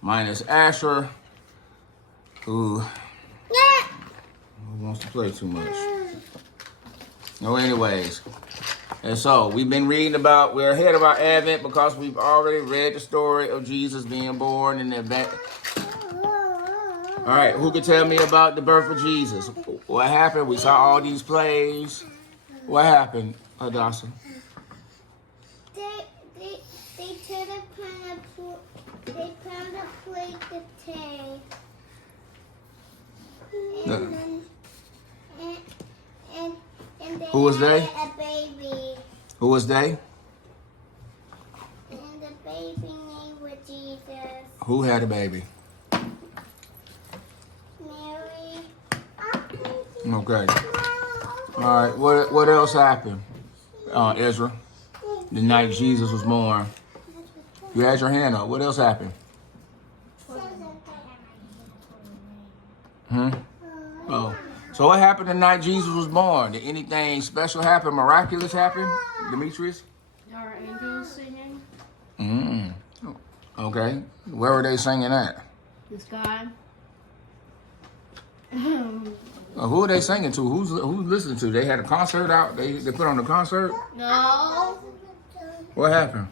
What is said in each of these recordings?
minus Asher, who wants to play too much. No, anyways. And so we've been reading about, we're ahead of our Advent because we've already read the story of Jesus being born in the event. All right, who can tell me about the birth of Jesus? What happened? We saw all these plays. What happened, Hadassah? They took a pineapple. They found a plate to take. And they Who was they? had a baby. Who was they? And the baby name was Jesus. Who had a baby? Mary. Okay. All right. What else happened, Ezra? The night Jesus was born. You had your hand up. What else happened? Oh. So what happened the night Jesus was born? Did anything special happen? Miraculous happen? Demetrius? There are angels singing. Okay. Where were they singing at? The sky. Who are they singing to? Who's listening to? They had a concert out. They put on a concert. No. What happened?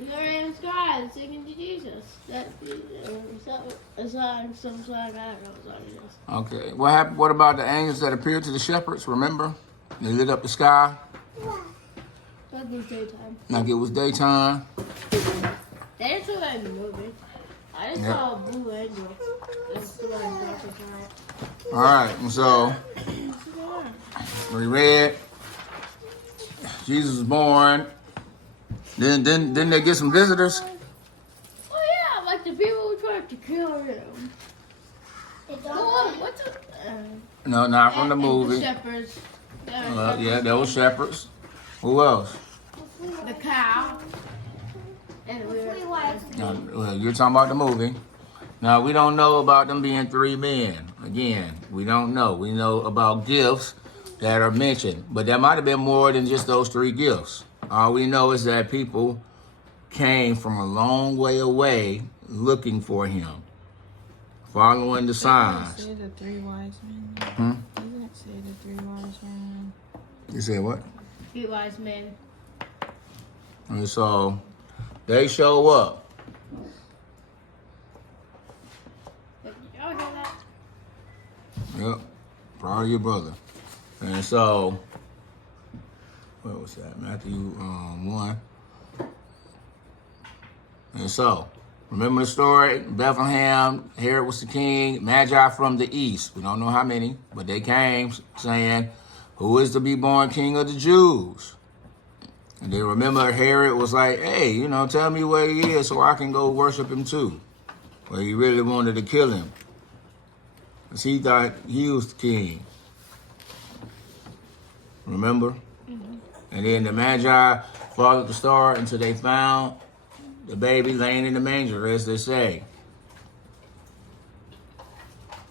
They're in the sky singing to Jesus. That's a song, some song, I don't know what song it is. Okay. What happened? What about the angels that appeared to the shepherds? Remember? They lit up the sky That was daytime. like it was daytime. They didn't show that in the movie. I just saw a blue angel. That's the one in Dr. All right. And so we read Jesus was born. Then they get some visitors. Oh yeah, like the people who tried to kill him. What's it? No, not from the movie. The shepherds. Yeah, there was shepherds. Who else? The cow. And we were. Well, you're talking about the movie. Now, we don't know about them being three men. Again, we don't know. We know about gifts that are mentioned. But there might have been more than just those three gifts. All we know is that people came from a long way away looking for him, following the signs. Say the three wise men. Doesn't it say the three wise men? You said what? 3 wise men. And so they show up. Did y'all hear that? Yep. Proud of your brother. And so, what was that? Matthew 1. And so, remember the story? Bethlehem, Herod was the king, Magi from the east. We don't know how many, but they came saying, who is to be born king of the Jews? And then remember Herod was like, hey, tell me where he is so I can go worship him too. Well, he really wanted to kill him. Because he thought he was the king. Remember? And then the Magi followed the star until they found the baby laying in the manger, as they say.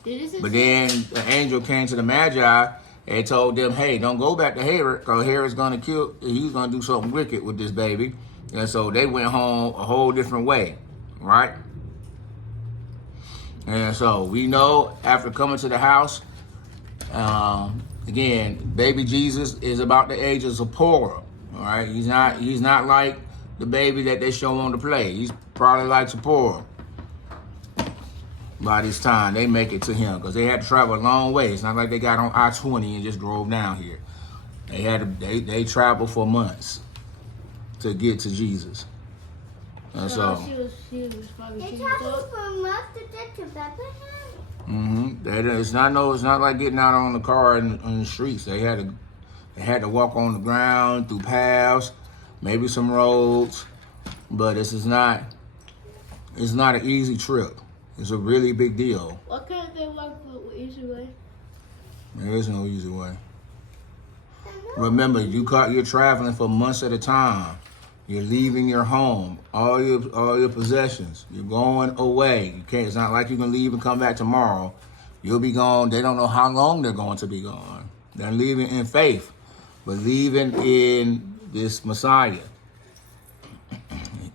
But then the angel came to the Magi and told them, hey, don't go back to Herod, because Herod's going to he's going to do something wicked with this baby. And so they went home a whole different way, right? And so we know after coming to the house, again, baby Jesus is about the age of Zipporah, all right? He's not like the baby that they show on the play. He's probably like Zipporah. By this time, they make it to him because they had to travel a long way. It's not like they got on I-20 and just drove down here. They traveled for months to get to Jesus. And so She was probably They too traveled dope. from Mustard to Bethlehem. it's not like getting out on the car in the streets. They had to walk on the ground through paths, maybe some roads, but it's not an easy trip. It's a really big deal. What kind of thing walk the easy way? There is no easy way. Remember, you're traveling for months at a time. You're leaving your home, all your possessions. You're going away. You can't. It's not like you can leave and come back tomorrow. You'll be gone. They don't know how long they're going to be gone. They're leaving in faith, but leaving in this Messiah.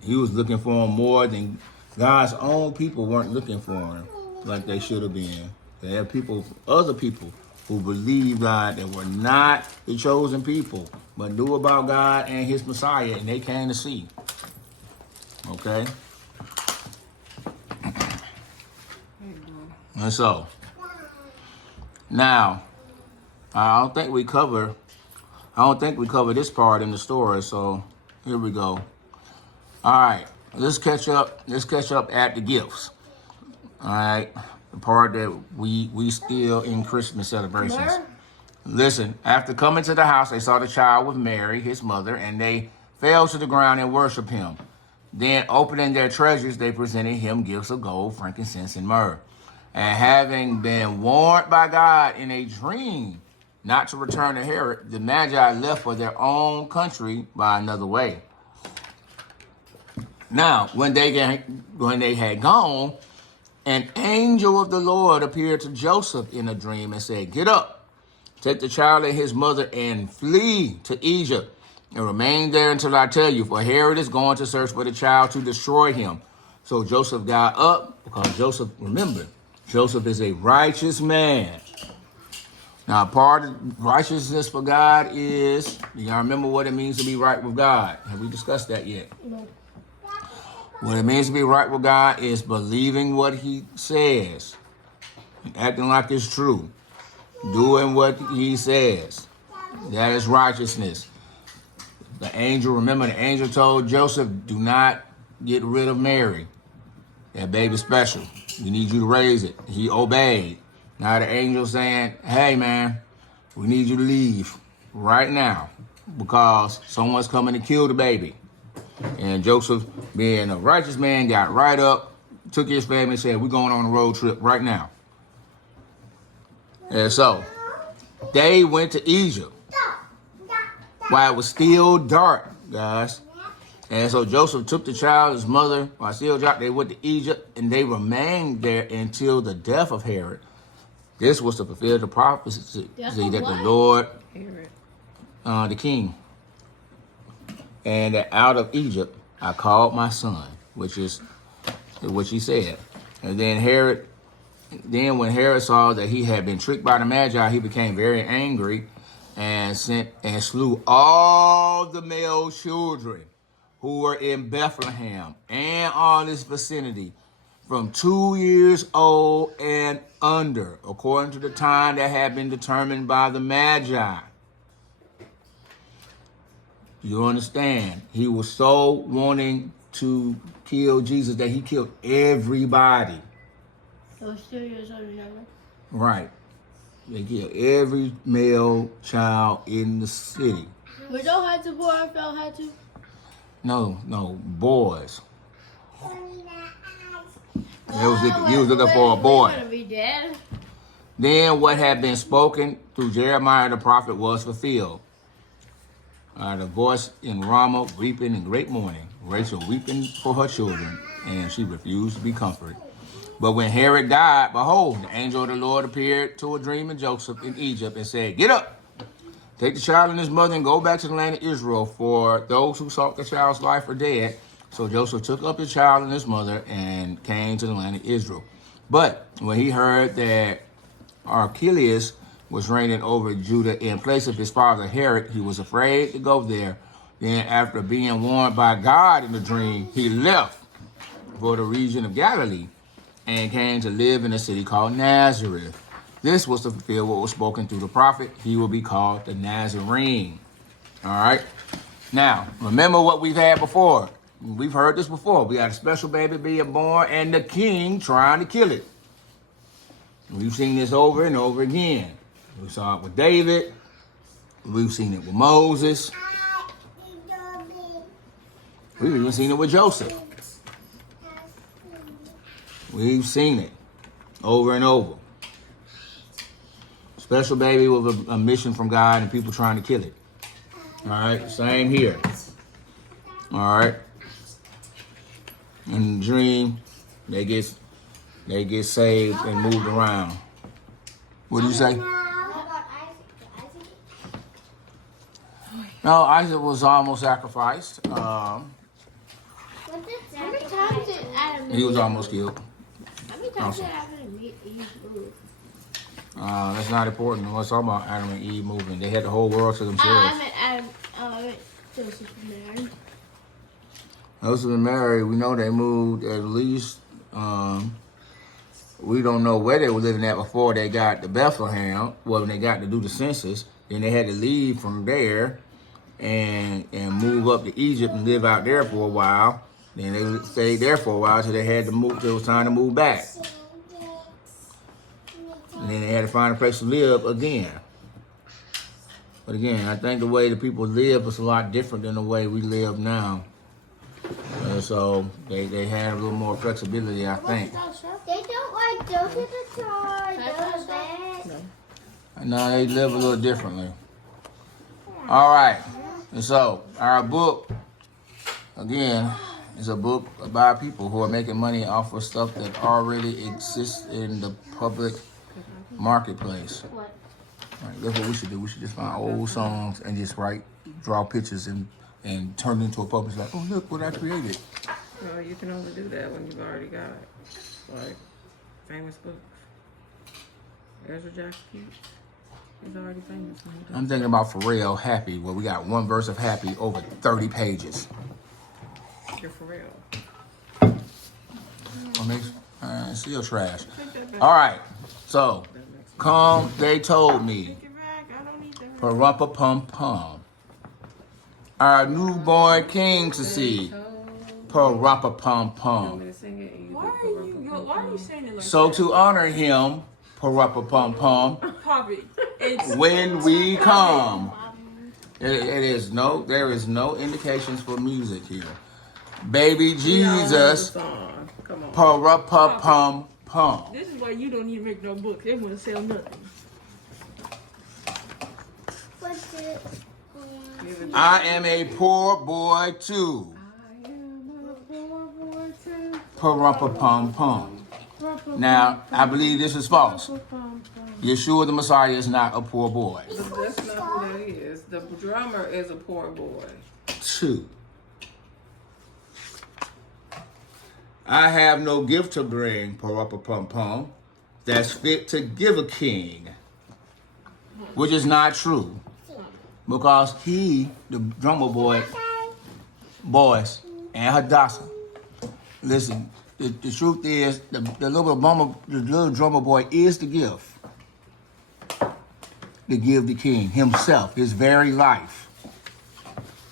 He was looking for him more than God's own people weren't looking for him like they should have been. They had people, other people, who believed God that were not the chosen people, but knew about God and his Messiah, and they came to see. Okay? And so, now, I don't think we cover this part in the story, so here we go. All right, let's catch up at the gifts. All right, the part that we still in Christmas celebrations. Where? Listen, after coming to the house, they saw the child with Mary, his mother, and they fell to the ground and worshiped him. Then, opening their treasures, they presented him gifts of gold, frankincense, and myrrh. And having been warned by God in a dream not to return to Herod, the Magi left for their own country by another way. Now, when they had gone, an angel of the Lord appeared to Joseph in a dream and said, "Get up, take the child and his mother and flee to Egypt and remain there until I tell you, for Herod is going to search for the child to destroy him." So Joseph got up, because Joseph, remember, Joseph is a righteous man. Now, part of righteousness for God is, do y'all remember what it means to be right with God? Have we discussed that yet? No. What it means to be right with God is believing what he says, acting like it's true, doing what he says. That is righteousness. The angel told Joseph, do not get rid of Mary. That baby's special. We need you to raise it. He obeyed. Now the angel saying, hey man, we need you to leave right now because someone's coming to kill the baby. And Joseph, being a righteous man, got right up, took his family and said, we're going on a road trip right now. And so they went to Egypt while it was still dark, guys. And so Joseph took the child, his mother, while still dark. They went to Egypt and they remained there until the death of Herod. This was to fulfill the prophecy that the Lord, the king, and that out of Egypt I called my son, which is what he said. And then when Herod saw that he had been tricked by the Magi, he became very angry and slew all the male children who were in Bethlehem and all its vicinity, from 2 years old and under, according to the time that had been determined by the Magi. You understand? He was so wanting to kill Jesus that he killed everybody. It was 2 years old and younger. Right. They killed every male child in the city. We don't have to boy, I felt had to. No, boys. He was looking for a boy. Gonna be dead. Then what had been spoken through Jeremiah the prophet was fulfilled. The voice in Ramah weeping in great mourning, Rachel weeping for her children, and she refused to be comforted. But when Herod died, behold, the angel of the Lord appeared to a dream in Joseph in Egypt and said, "Get up, take the child and his mother and go back to the land of Israel, for those who sought the child's life are dead." So Joseph took up the child and his mother and came to the land of Israel. But when he heard that Archelaus was reigning over Judah in place of his father Herod, he was afraid to go there. Then after being warned by God in the dream, he left for the region of Galilee and came to live in a city called Nazareth. This was to fulfill what was spoken through the prophet. He will be called the Nazarene. All right. Now, remember what we've had before. We've heard this before. We had a special baby being born and the king trying to kill it. We've seen this over and over again. We saw it with David. We've seen it with Moses. We've even seen it with Joseph. We've seen it over and over. Special baby with a mission from God and people trying to kill it. All right, same here. All right. In the dream, they get saved and moved around. What did you say? No, Isaac was almost sacrificed. What did sacrifice times did Adam and He was Eve almost move? killed. How many times did Adam and Eve move? That's not important. Let's talk about Adam and Eve moving. They had the whole world to I themselves. meant Adam. I meant Joseph and Mary. Joseph and Mary, we know they moved at least. We don't know where they were living at before they got to Bethlehem. Well, when they got to do the census, then they had to leave from there and move up to Egypt and live out there for a while. Then they stayed there for a while till they had to move. Till it was time to move back. And then they had to find a place to live again. But again, I think the way the people live is a lot different than the way we live now. So they had a little more flexibility, I think. They don't like go to the car, go to bed. No, they live a little differently. All right. And so our book, again, is a book about people who are making money off of stuff that already exists in the public marketplace. What? Right, that's what we should do. We should just find old songs and just draw pictures and turn it into a publish like, oh, look what I created. Well, you can only do that when you've already got like famous books. Ezra Jackson Keats. He's already famous. I'm thinking about Pharrell Happy, where we got one verse of Happy over 30 pages. You're for real. Still trash. All right, so come, they told me, Take it back. I don't need that. Parumpa-pum-pum. Our newborn king succeed. Parumpa-pum-pum. Why are you saying it like So that? to honor him, Parumpa-pum-pum, Poppy, it's when we come. There is no indications for music here. Baby Jesus, song. Come on. Parumpa-pum-pum. This is why you don't even make no books. They want to sell nothing. What's it? I am a poor boy too. I am a poor boy too. Parumpa-pum-pum. Now, I believe this is false. Yeshua the Messiah is not a poor boy. That's not who that is. The drummer is a poor boy. 2. I have no gift to bring, Parumpa-pum-pum, that's fit to give a king. Which is not true. Because he, the drummer boy, Boys, and Hadassah. Listen, the truth is, the little drummer boy is the gift. To give the king himself, his very life,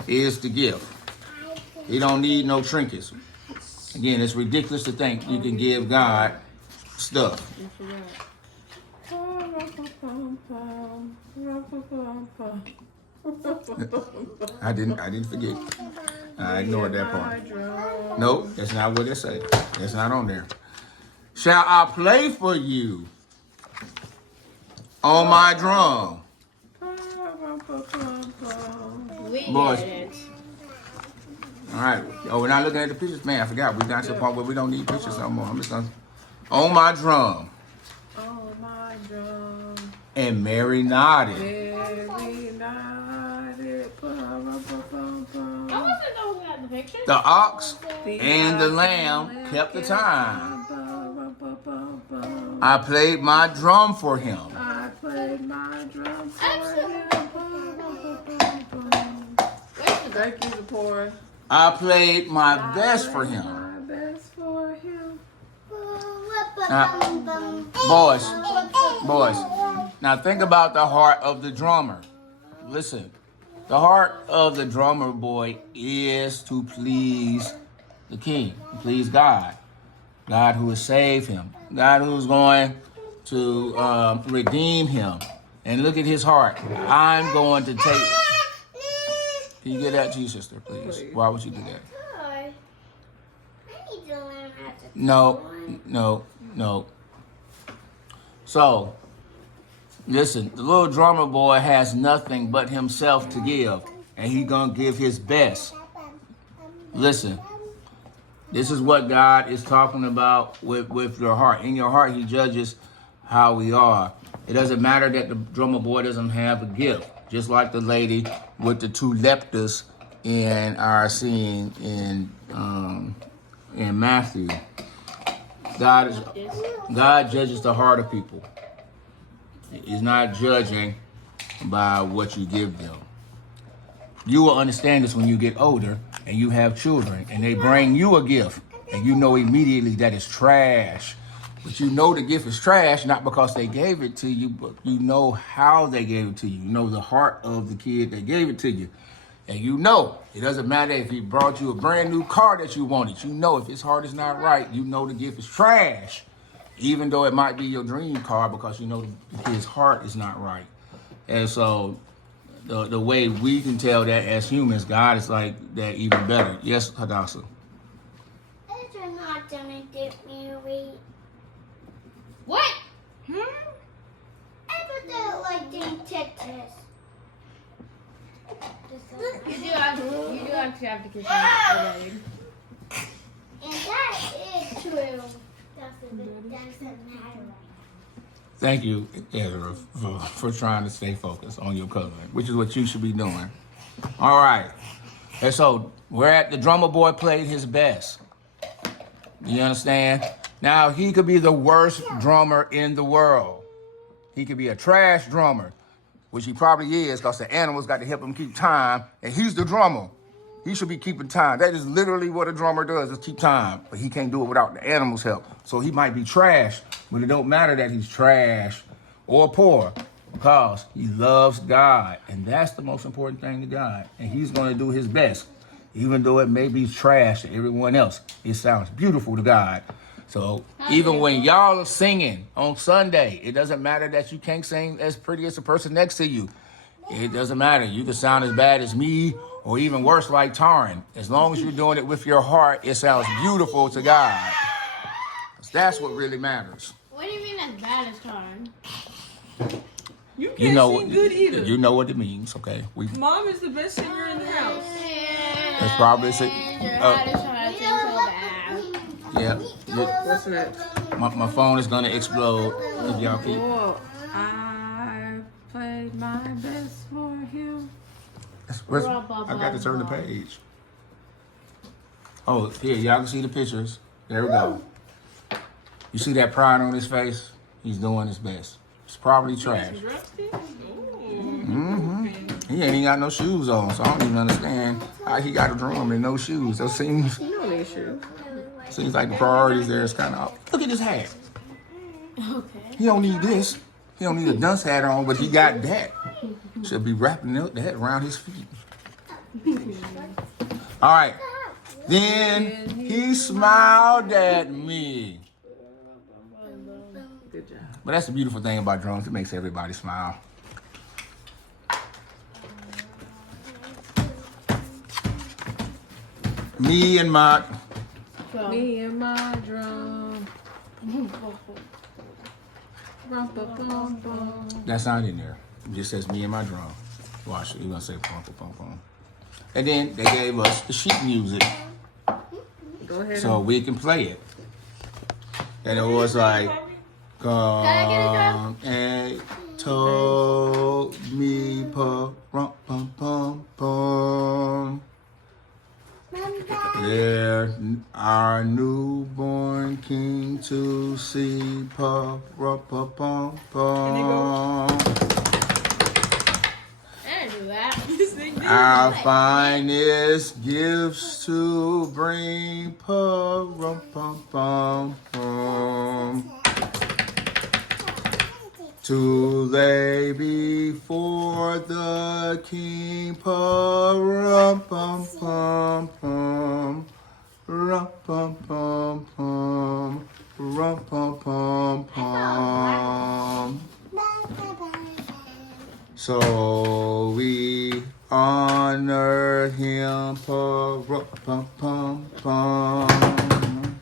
is the gift. He don't need no trinkets. Again, it's ridiculous to think you can give God stuff. I didn't forget. I ignored that part. Nope, that's not what it says. That's not on there. Shall I play for you on my drum? We Boys. did it. All right. Oh, we're not looking at the pictures, man. I forgot. We got to the point where we don't need pictures no more. I'm just gonna on my drum. Oh my drum. And Mary nodded. Very nodded. I wasn't the one who had the picture. The ox and the lamb kept the time. I played my drum for him. I played my drum for Absolutely. him. Where's the Thank you, the poor. I played my best for him. My best for him. Boys. Now think about the heart of the drummer. Listen, the heart of the drummer boy is to please the king, to please God. God who has saved him. God who's going to redeem him. And look at his heart. I'm going to take... Can you get that to your sister, please? Why would you do that? I need to learn how to. No. So, listen, the little drummer boy has nothing but himself to give, and he's going to give his best. Listen, this is what God is talking about with your heart. In your heart, he judges how we are. It doesn't matter that the drummer boy doesn't have a gift. Just like the lady with the 2 lepers in our scene in in Matthew, God judges the heart of people. He's not judging by what you give them. You will understand this when you get older and you have children and they bring you a gift and you know immediately that it's trash. But you know the gift is trash not because they gave it to you, but you know how they gave it to you. You know the heart of the kid that gave it to you. And you know, it doesn't matter if he brought you a brand new car that you wanted. You know if his heart is not right, you know the gift is trash. Even though it might be your dream car because you know his heart is not right. And so the way we can tell that as humans, God is like that even better. Yes, Hadassah? They're not gonna get married. What? I thought they were like doing Tetris. You do actually have to kiss him. And that is true. Doesn't matter. Thank you, Ezra, for trying to stay focused on your covenant, which is what you should be doing. All right. And so we're at the drummer boy played his best. You understand? Now, he could be the worst drummer in the world. He could be a trash drummer, which he probably is because the animals got to help him keep time, and he's the drummer. He should be keeping time. That is literally what a drummer does, is keep time. But he can't do it without the animals' help. So he might be trash, but it don't matter that he's trash or poor because he loves God. And that's the most important thing to God. And he's going to do his best. Even though it may be trash to everyone else, it sounds beautiful to God. So even when y'all are singing on Sunday, it doesn't matter that you can't sing as pretty as the person next to you. It doesn't matter. You can sound as bad as me or even worse like Taryn. As long as you're doing it with your heart, it sounds beautiful to God. 'Cause that's what really matters. What do you mean as bad as Taryn? You can't You know, sing good either. you know what it means, okay? Mom is the best singer in the house. That's probably Your heart is trying to sing so bad. yeah. What's next? My phone is gonna explode if y'all keep. Oh, I played my best for him. I got to turn the page. Oh, here, y'all can see the pictures. There we go. You see that pride on his face? He's doing his best. It's probably trash. He ain't even got no shoes on, so I don't even understand how he got a drum and no shoes. That seems You don't need shoes. like the priorities there is kind of. Look at his hat. Okay. He don't need this. He don't need a dunce hat on, but he got that. Should be wrapping that around his feet. All right. Then he smiled at me. Good job. But that's the beautiful thing about drums. It makes everybody smile. Me and my... Me and my drum. Rum-pa-pum-pum. That's not in there. It just says me and my drum. Watch it. You're going to say pum pum pum. And then they gave us the sheet music Go ahead. so we can play it. And it was like, come and told me pum pum pum pum. There, our newborn king to see pum pum pum pum. I didn't do that. Our finest gifts to bring, pum pum pum pum, to lay before the king, pum pum pum pum, rum pum pum pum, rum pum pum pum. So we honor him, pum pum pum pum,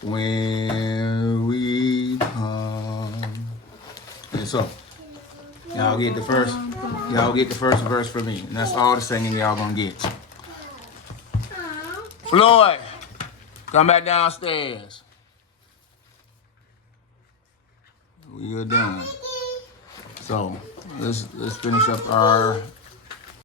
when we come. And so, y'all get the first verse from me, and that's all the singing y'all gonna get. Floyd, come back downstairs. We are done. So let's finish up our